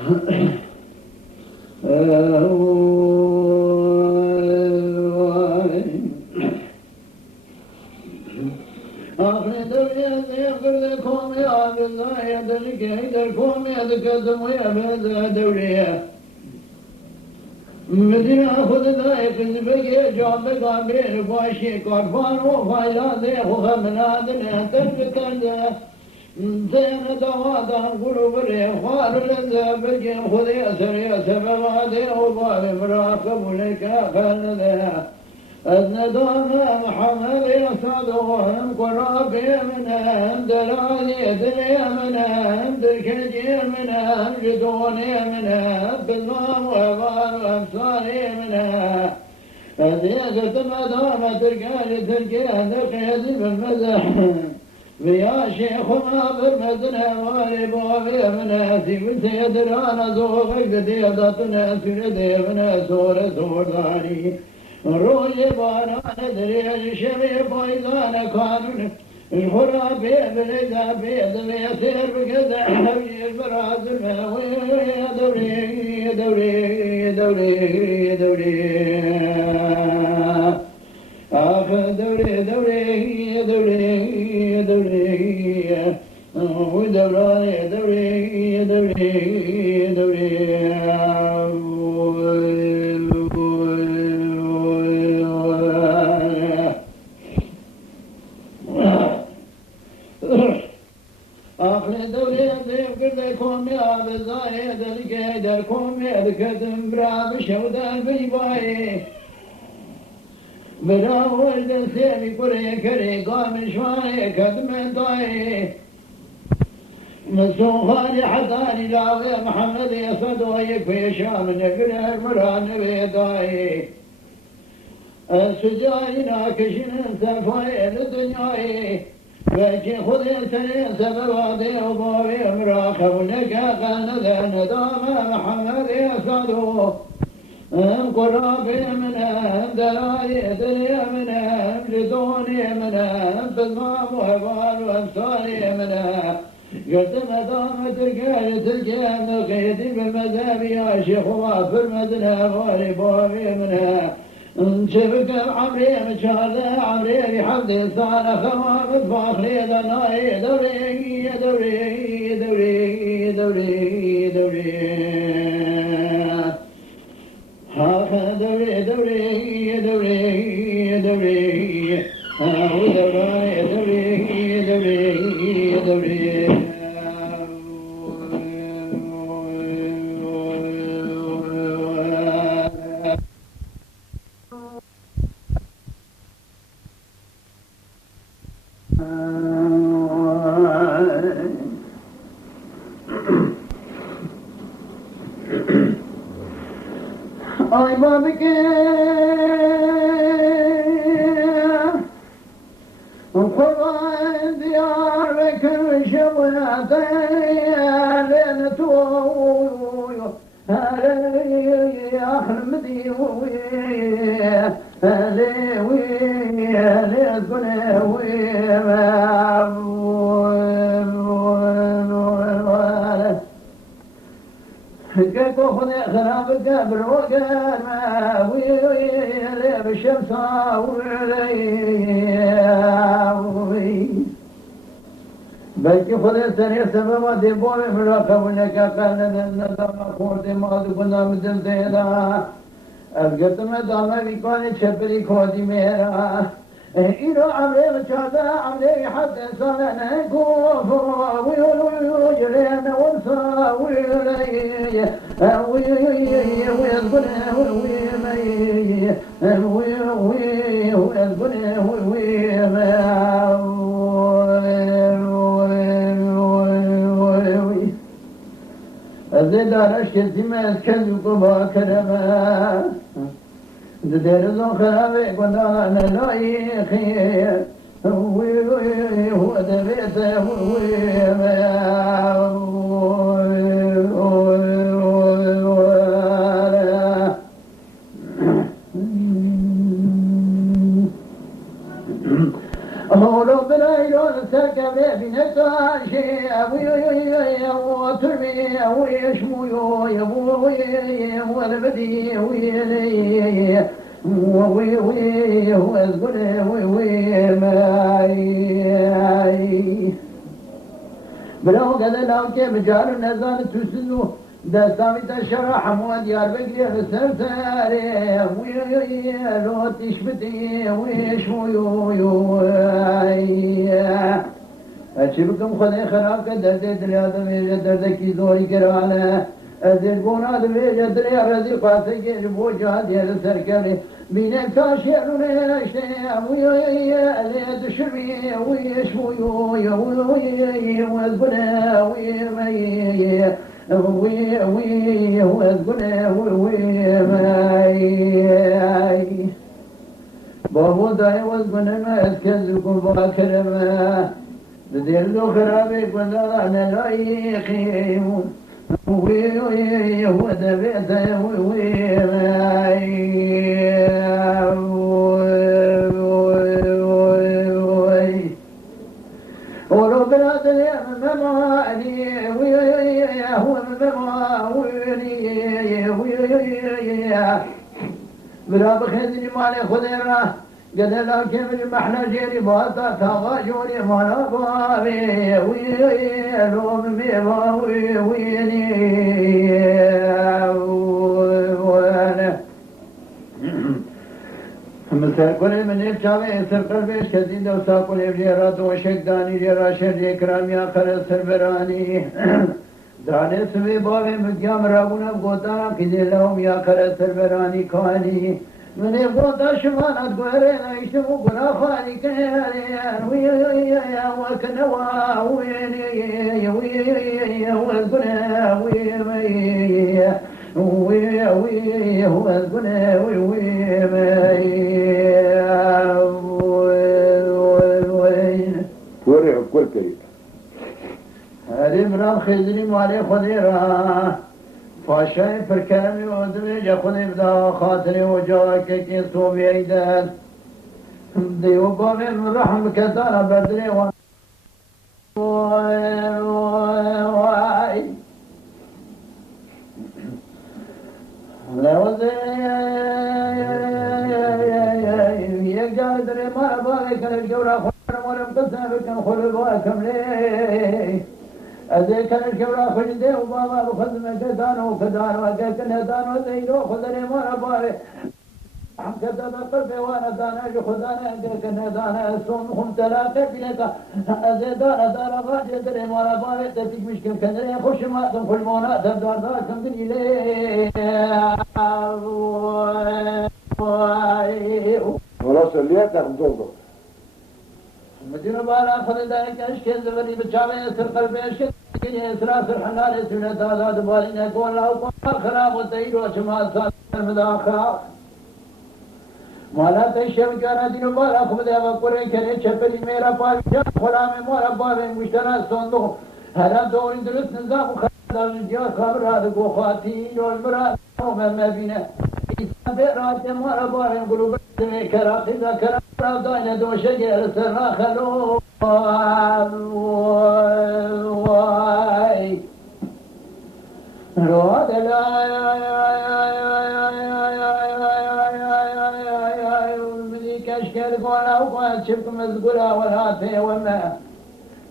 آخر دورية يقول لكم يا بالله يدرك يدركم يدكتم يا بالله دورية مدينة خود ذائق البقية جاب قابل باشي كارفان وفايلات وخمنات تنفتن زين دوادان قلوب الإخوان لذا بجي خذ يسر يسببات وبال مراقب لك خلذا الندام محمد يصدهم قرابي منهم دلالي دلي منهم دلكجي منهم جدوني منهم بالمام وغال وأبصاري منهم هذه مدام تركالي تركان قيد بالمزح ويا شيخ ما برمزنا والبوابي مناسي وسيدرانا زوغك ديضتنا سردي من سور سورداني روجي بانا ندري الشمي بايزان قانون الخرابي بلدا بيض ويسير بكذا حبي البراز المهوي دوري دوري دوري دوري آخ دوري دوري دوري دوري ودوري دوري دوري دوري آخر دوري ضيف قردكم يا بزايد القيدركم يدكتم براب شودان بيباي بلا ولد سيري كري كري قام شواني كدم طاي مسوخاني حضاني لاوي محمد يصدوي في شام نقل المران بيضاي السجاي ناكشن سفاي الدنياي فاجي خذ سنين سبوادي وبوي مراقب لك قنذا ندام محمد يصدوي قرابي منهم دلالي دنيا منهم جدوني منهم بالمام وهبال وابصاري منهم قلت مدام تركان تركان قيدي بالمذهب يا شيخ وافر مدنى والي بوبي منها شبك عمري مشهد عمري بحمد صار خواب فاخري دناي دوري دوري دوري دوري دوري دوري دوري دوري دوري ودوري دوري دوري دوري أي بابك وقضى ديار بكر شبنات لين توي هلي أحمدي هلي هلي كنوي كيف خذ خرابك بروقان ما ويلي بالشمس ويلي بلكي خذ سنة سبب ديبوني مراقب لك قال نظام خورت ما كنا مثل زيدا القت में दाना भी कौन छपरी खोदी मेरा إلى عمري مشادا عمري حتى صار نكو ويجرين وانسى ويلي الزيد عرشك سماس كذبك باكرما درزو خرابي قدانا لاي خير هو دبيته مولو بلايرون سكبي بنتاشي ترمي ويشمو يبوي والبدي ويلي وي وي واذكر وي ماي بلو قد لو كيف جار النزال تسنو دستامي تشرح حمود يار بقري غسر تاري وي لو تشبتي ويش وي أشبكم خذي خراك درد دليا دمي درد كي دوري كرانا أزيد بونا دمي دليا رزي قاسي جبو جاد يا سركري بينا كاشيرون اشتيا وي أزيد شربي ويش وي وزبنا وي مي وي وزبنا وي مي بابو داي وزبنا ما أسكزكم باكرما بديلو خرابي كنا أنا لا يخيمون وي هو دبيته وي ولو بلاد مماني وي هو مماني وي بلا بخدني مالي خديرة قد لا كمل محنا جيري باتا تغاجوني مانا بابي ويلوم بيبا ويني وانا مثل كل من يتشاوي سر قلبيش كزين دو ساقل يبجيرا دوشك داني جيرا شر كرام يا خر سربراني داني سوي بابي مقيام راغونا بغوتانا كذي لهم يا خر سربراني كاني من يبغى شمالات قرينا يشتموا قنا خالي كيان ويا وكنوا ويني ويا وقنا ويا وقنا ويا ورع كل كريم هذه مرام خزني مالي خضيرة فاشاي فركامي ودري جاخذي بدا خاطري وجاك كي صوبي ايدان ديو بابي من رحم كتانا بدري واي لا وزي يقال دري ما بابي كان الجورا خور مرم قسم كان خلباكم ليه أذيك الكبرى خجدي وبابا بخدمة كدانو وكدانو أكاكنا دانو زينو خذني مرة باري حم كدانا قلبي وانا دانا جو خدانا أكاكنا دانا أسوم خم تلاقي بلك أزي دانا دانا غاجي دري مرة باري تتيك مشكل كدري خوش ما تنخل مونا تبدار داركم دني ليه خلاص اللي تاخذ ضوضك مدينة بالا خلدائك أشكال زبري بتشاوي يسر قلبي أشكال يسرا سر حنال سنة هذا دبالين يكون له خراب وتير وشمال صار المداخل مالا تشم كان دينو بالا خبدا وقرن كني چپلی میرا پال جا خلا میں مورا بابے مشترا صندوق هر دور درست نظام خدای جا خبر کو خاطین والمراد مبینه رات مورا بابے قلوب میں کرا خدا کرا دانا دوشه گل سرا خلو واي رواد لا كشكل قولا وقال شبكم مزقولا والهاتي وما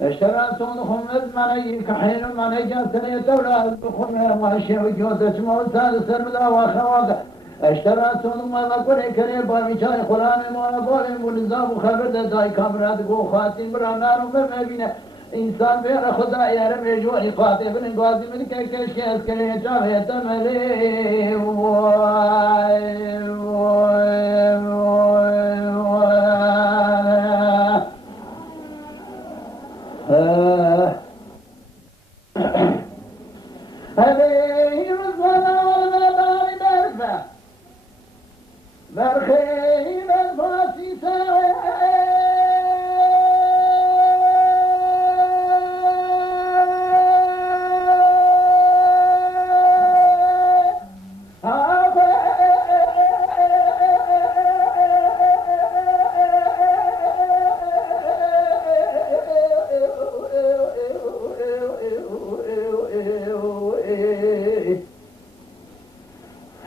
اشترى صندوقهم مزمني كحين من جاسني دولة الخمة ماشي وجوزة موسى سرمدا وخواقع اشترى صندوق ما قولي كريم بارميشاي خلاني مولا بولي ونظام وخبر داي كاميرات قو خاتم برانار وما بينا انسان بين خدا يا رب يجوني خاطب من قاضي من كشكي اسكري جاهي تملي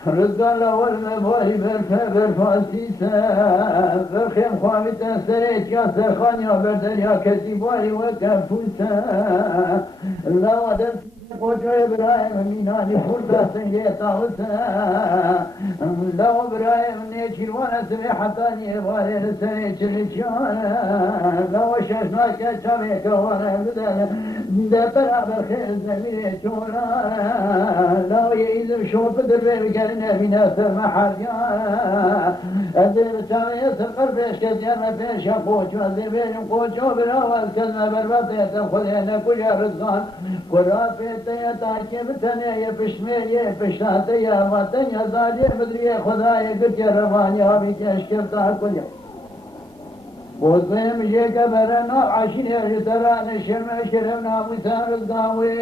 رزقان الأول مباري بالفاسيسة برخيم خوابت سريت يا سرخان يا بردن يا كتباري وكفوسة لا ودن قوتو إبراهيم ميناني فرطة سنجي طاوسة لا إبراهيم نيشي وانا سري حتاني واري لسري چلچانا لا وشاشنا كتابيك وانا بدن ده برابر خير زميني تورانا لا يئذر شوف دربي بقرنا في ناس المحريانا أدر بتاوي سقر بيش كديانا بيش قوتو أدر بيش قوتو براوال كلمة بربطية خذينا كل رزقان قرافيتيا تاكي بتنيا بشميليا بشاتيا واتيا زاديا بدريا خدايا قلت يا روانيا بيك اشكرتها كل يوم وصيم جيك برنا عشين يا جتران الشرم شرمنا مسار القاوي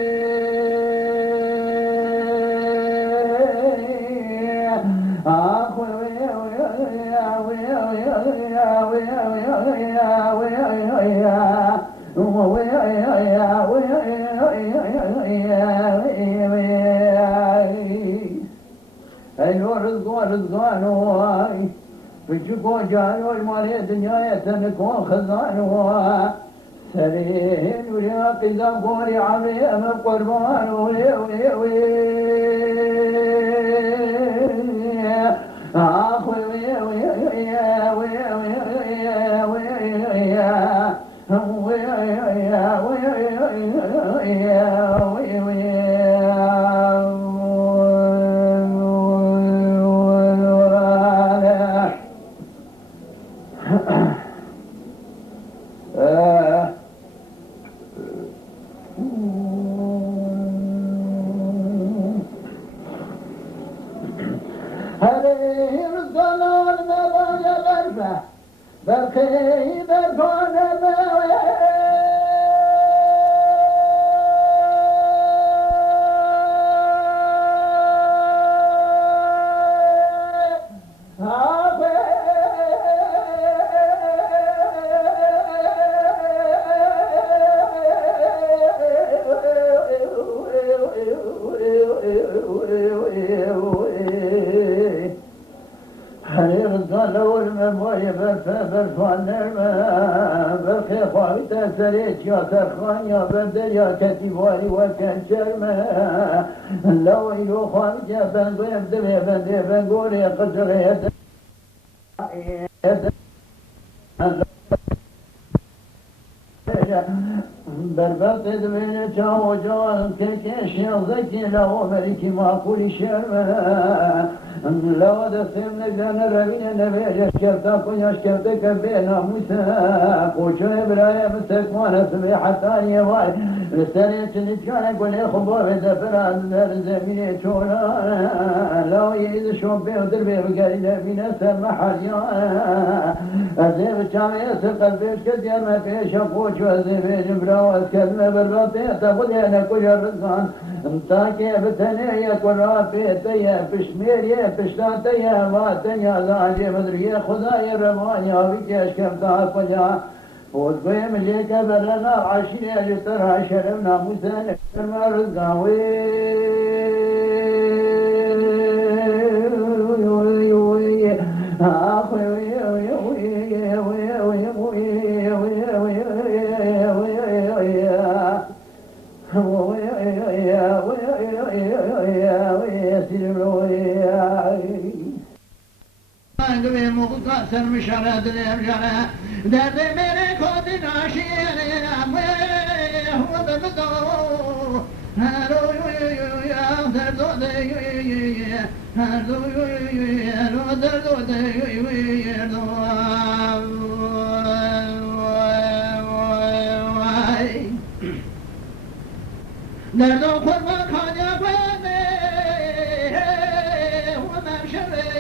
رزقان واي بجكو جانو المالي دنيا يتنكو خزانو سرين ويا قيدا قولي عمي أمام قربان وي وي وي أخوي وي وي وي وي وي وي برخي بركون برخي خوابت سريت يا سرخان يا بدر يا كتباري وكنشرمة لو إلو خوابت يا بنقو يبدل يا بندي بنقول يا قجر يا بربط دمين جاو جوان كيكيش يوزكي لو مريكي ما كل شرمة لو دسم نجان ربين نبي اشكرتا كن اشكرتا كبينا موسى قوشو إبراهيم سكوانا سبي حتى يواي رسالة نتكانا كل خبار دفران در زمين چولانا لو يد شوبي ودربي بقالي لبين سر محريانا أزيب چامي أسر قلبيش كدير ما فيش قوشو أزيب جبراو كلمة بالبطيء تقول أنا كل رزقان تاكي بتنية قرافيتيا بشميريا بشتاتيا واتيا زاجي مدريا خدايا رمانيا بك أشكرتها فجا وذبي مليك برنا عشيا جترها شرمنا مسان كرما رزقاوي سر مشارة درجة درد میرے خود ناشیر هو درد هرو یا درد هرو درد درد خورما خانیا بنه و مشوره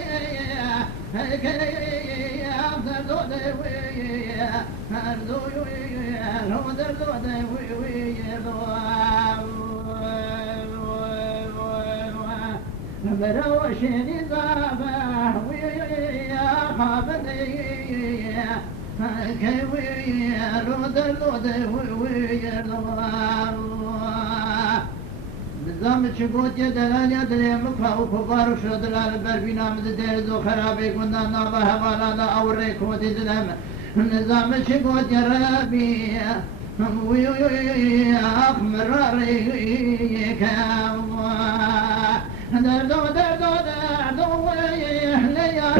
مروشني ضابه ويا خابني كوي رود ويا زامت شقوت يدلال يدلي مكفى وكفار وشدلال بربينا مددير ذو خرابي كنا نابا هوالا دا أوريك وددلم نظام شقوت يا ربي أخمر ريك دردو دردو دردو ليا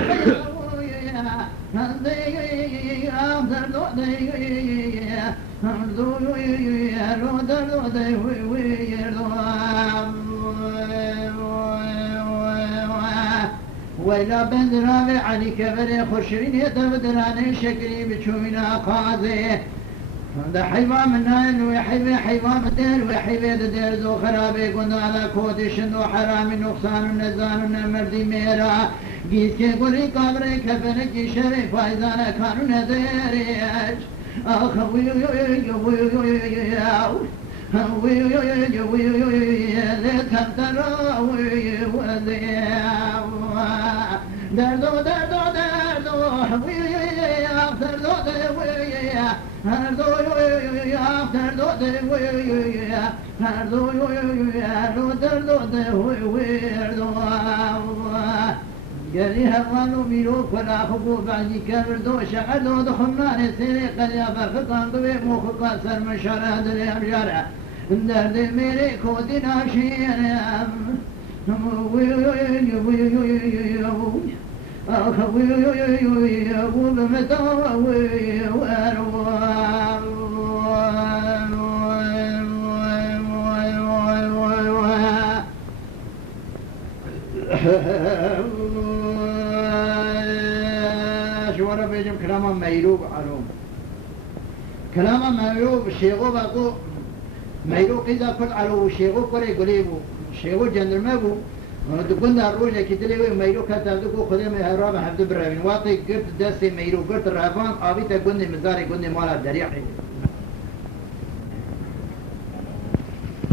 وإلى بندراني علي كبري خشرين يتبدراني شكري بشوينا قاضي ده حيوان منان وحيوان حيوان مدير وحيوان دير ذو خرابي قلنا على كودش انو حرام نقصان النزان النمردي ميرا قيس كي قولي قبري كفنك شري فايزانا كانوا نديريش اخوي دردو دردو دردو قالي هوانو ميروك ولا خبو بعدي كبردو شغلو دخلنا سيري قليا بخطان قوي موخطا سر مشارع دليم جارع درد ميري كودي ناشيرم شورا بيجم كلاما ميلوب علوم كلاما ميلوب شيغو باقو ميلوب إذا كنت علو شيغو كوري قليبو شيغو جندرما بو دكون دار روجا كتلي ميلو كتاب دكو خدمة هراب حفظ برامين واطي قرت دسي ميلو قرت الرافان آبي تقولني مزاري قولني مالا دريحي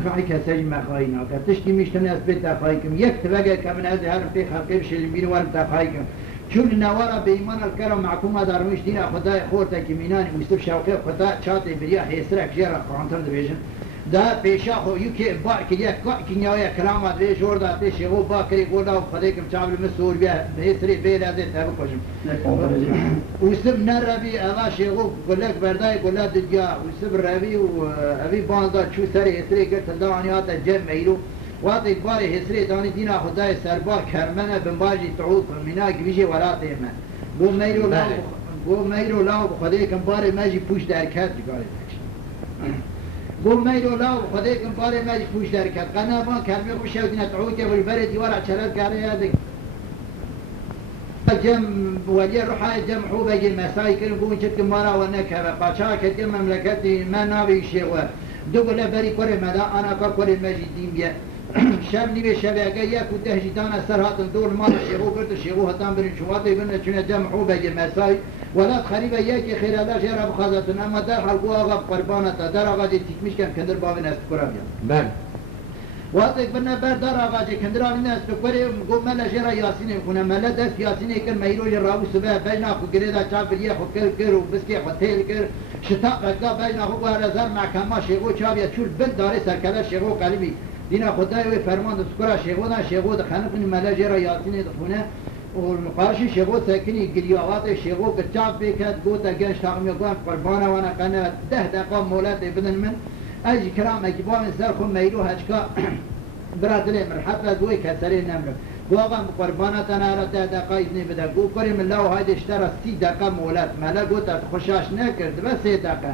خاي كسج ما خاينا كتشتي مشتني أثبت خايكم يكتب كمن هذا هرب في خلقي بشيل بين ورم تخايكم شون النوارا بإيمان الكرم معكم هذا رميش دينا خداي خورتك يميناني مستف شوقي خداي شاطي برياح يسرق جيرا قرانتر دبيجن دا پیشاخو یکی با که یک کنیای کلامات ریش ورده پیش او با کری گودا و خدای کم چابل مسئول بیا بهتری بیل از این تابو کشم وسب نربی اواش او گلک بردای گلاد دنیا وسب ربی و ابی باندا چو سری هسری کرد دانیات جم میلو واطی باری هسری دانی دینا خدای سربار کرمنه بنباجی تعود مینا گویجی ولاتی من گو میلو لاو خدای کم باری ماجی پوش در کرد جگاری قوم ميلو لاو خديكم باري ماجي فوش دركات قنابان كرمي بشاودنا تعوتي والبرد ورع شراب كاري هذيك جم ولي الرحاية جم حوبة جي المسايكل قوم شتك مرا ونكبة قاشاك جم مملكتي ما نابي شيء دوغلا بري كوري مدا انا كوري ماجي دين بيا شبني بشباكة ياكو تهجدانا سرهات الدور مال الشيخو قلت الشيخو هتان برين شواطي قلنا شنا جم حوبة جي المساي ولا خريبة ياكي خير الله شيرا بخاطتنا اما در حلقوها غب قربانة در آغا دي تكمش كان كندر باوي ناس تكرا بيا بله واطيق بنا بر در آغا دي كندر باوي ناس تكرا قوم ملا شيرا ياسين يكونا ملا دست ياسين يكن ميلو جراو سبا بينا خو قريدا چاب ليه خو كر وبسكي خو تيل كر شتاق بقا بينا خو قهر زر محكمة شيخو چاب يتشول بل داري سركلا شيخو قلبي دينا خداي وي فرمان دسكرا شيخونا شيخو دخنقن ملا جرا ياسين دخونه والمقارشي شيخو ساكني قليوات شيخو قرجاب بيكات قوتا قنش تاقم يقوان قربانا وانا قنا 10 دقا مولات ابن من اجي كرام اجبوا من سرخم ميلو هجكا براد لي مرحبا دوي كسرين نمر قوغم قربانا تنارا 10 دقا اذني بدا قو كريم الله هاي اشترى 6 دقا مولات مالا قوتا خشاش نكرد بس 6 دقا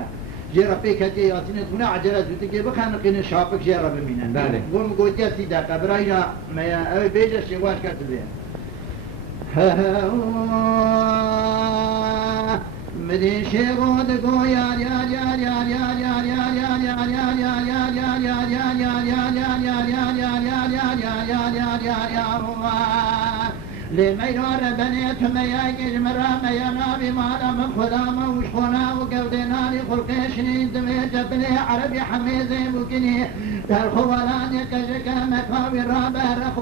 جرا بيكات ياسين تكون عجلة زوتك بخانقين شافك جرا بمينا بله قوم قوت 6 دقا براينا ما بيجا شيواش كاتبين مدين شيخو دقو يا يا يا يا يا يا يا يا يا يا يا يا يا يا يا يا يا لميرار بنيت مياجر مرام يا نبي ما لم خدام وشخنا وقودنا لخلقشني دميت بني عربي حميزي وكني ترخو ولاني كشك مكاوي رابه رخو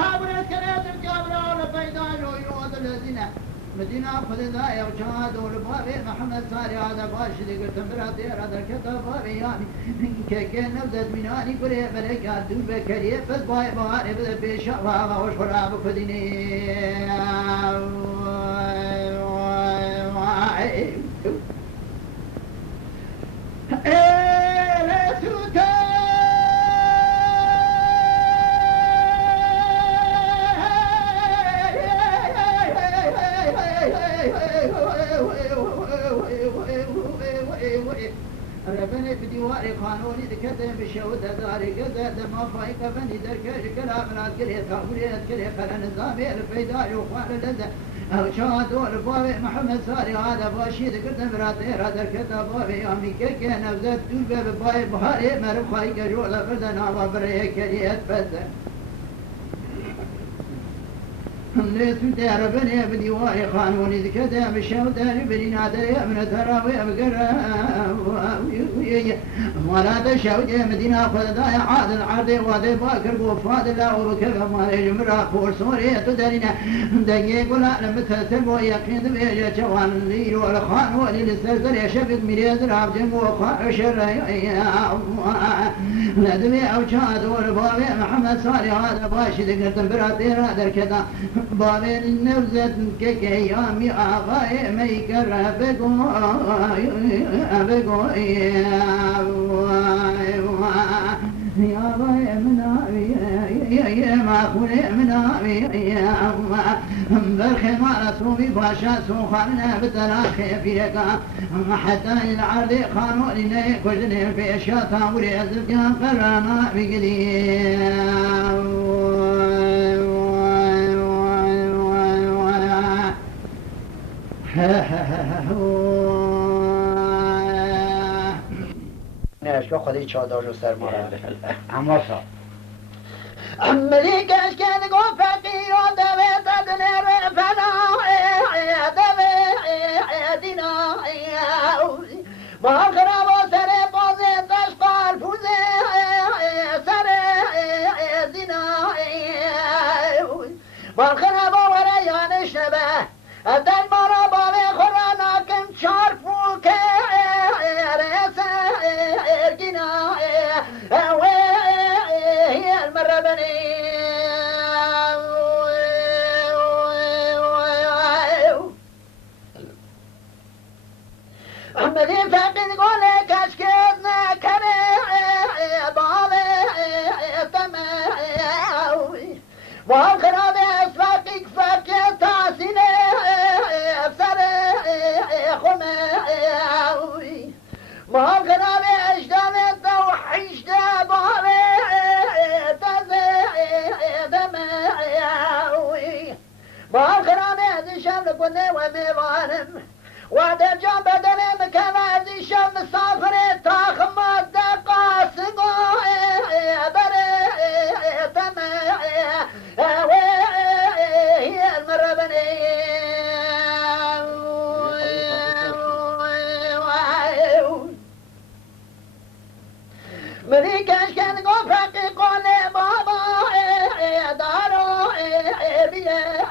صابرت كريت الجابرة ولا بيدان ويوض الذين مدينة خذ ذايا وشهاد والبابي محمد صاري هذا باشي اللي قلت مراتي هذا الكتاب بابي يعني كيكين نبذت مناني قريب ملكات دوبة كريب بس باي باري بذا بيشافا وشراب كديني ربنا بديواري قانوني ذكرتهم بالشهود داري قزاد ما فايقة بني دركش كلام ناس كليه كابوليات كليه قرى نظامي الفيداء وخوان اللذة شهاد والبابي محمد صاري هذا باشي ذكرتهم براتي هذا الكتاب بابي امي كيكي نفذت دوبة بباي بحاري مرب خايقة جولة فردنا وبريه كليه تفزن ليس دار بني بديواري قانوني ذكرتها بالشهود بني نادري من تراوي بقرة مراد الشهود مدينة خذ عاد العرض وادي باكر وفاد الله وبكر ما يجمر خور سوريا تدرينا دقيق ولا لم تتبو يقين بيجا جوان الليل والخان وللسلسل يشبك مريز راب جنب وخان شر ندمي او شاد والبابي محمد صالح هذا باشي ذكرت براتي هذا الكذا بابي النفزة كيامي آغاي ميكر أبقو يا باي منامي يا ما خلي منامي يا بالخمارة صوبي باشا سوخرنا بتلاخي فيك حتى العرض خانوا لنا كجني في شاطا وريزك قرانا بقديم شو خدي چادر رو سر مارا عماسا عملي كاش كان قو فقير ودوي تدنير فنا دوي دينا ما خراب سري بوزي تشقال فوزي سري دينا ما خراب وريان الشبه الدل مرا بابي خرانا كم شارفوك ريسا ارقنا وهي المربني عمدي فقد قولك اشكدنا كري بابي تماوي والخراب اسفاقك فاكي تاسيني ما غرامي اجدامي توحيش داباري تزي دمعي ما غرامي هذي شام لكوني وميوانم وعدا جام بدني مكما هذي شام مسافري تاخم الدقا سقوي بري تمعي هي المربني مني كاش كان قفاقي قولي بابا دارو بيه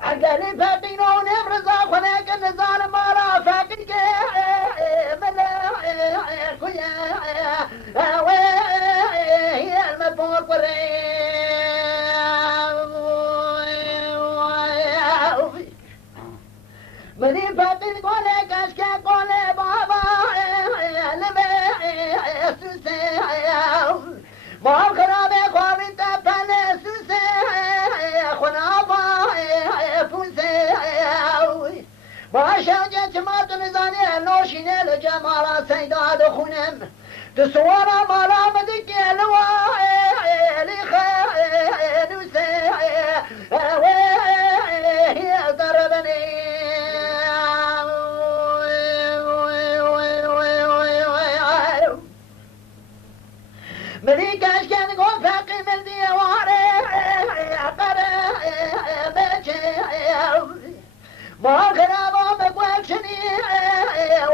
عقلي فاقينو نبرزا خليك النزال مارا فاقيك ملا كويا هي المدبور قري مني فاقي قولي كاش كان قولي بابا ما خرابي خوابي تبني سوسي خنابا فوسي ما شاجت ما تنزاني نوشيني لجمالا سيداد خونم تسوانا مالا مدك الواي لخانوسي وهي ضربني مني كاش كان قول فاقي من ديواري قرى بجي ما خرابا بقوشني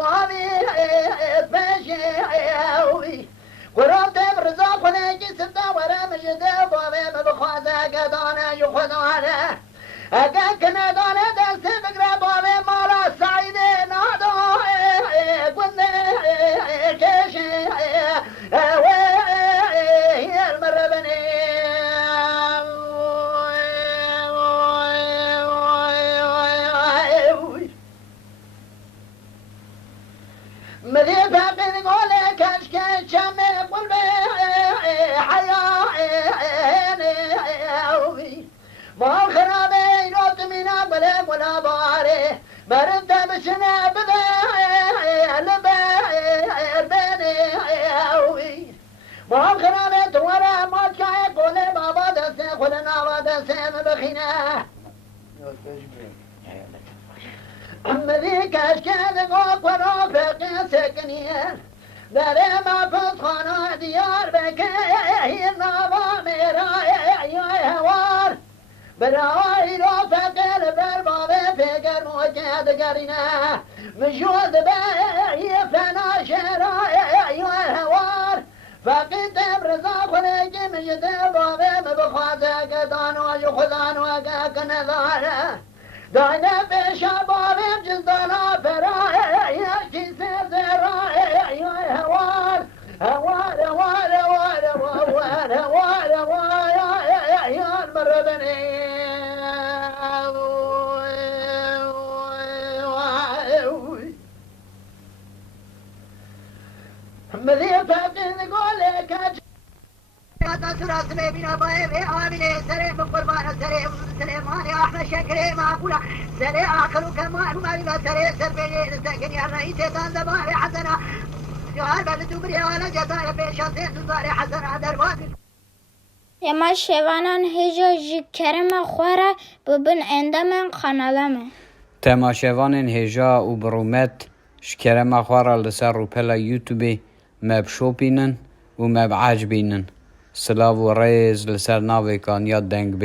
وامي بجي قرابت برزاق ونجي سبتا ورا مجد وامي بخوازاق خدانه اگر که ندانه دست بگره باوی مالا سعیده نادو گنده کشه المربنه مدي فاقد قولي كشك شم قلبي حياني ما خرابي نوت من أقبل ولا باري برد بشنا بذي البيني ما خرابي تورا ما شاي قولي بابا دسي قولنا ودسي مبخينا أمدي كشكاد قوق ورافق سكنير داري ما فتخانا ديار بكي النظام راي هوار براي رافق البربابي فكر موجد قرنا مجود بي فنا شراي هوار فقيت برزاق وليجي مجد البابي مبخواتك دانو يخذان وقاك نظاره دانا بشبابي جزدنا فراي يشي سير زراي هوار هوار هوار هوار هوار هوار هوار يا المربني مذي فاقين قولك تسرى سليمين بايبي آمني سليم قربان سليم ماني أحمد شكري معقولة سليم آخر كمان مالي سليم سربيني سكني الرئيس تنزباري حسنا جوهر بلدوبري وانا جدار بيشاسين تزاري حسنا دربان اما شوانان هجا جی کرم خوره ببن اندامن خانالمه تماشاوان هجا و برومت شکرم خوره لسر رو پلا یوتیوبی مب شوپینن و مب عجبینن سلاو و ریز لسر ناوی کان یاد دنگ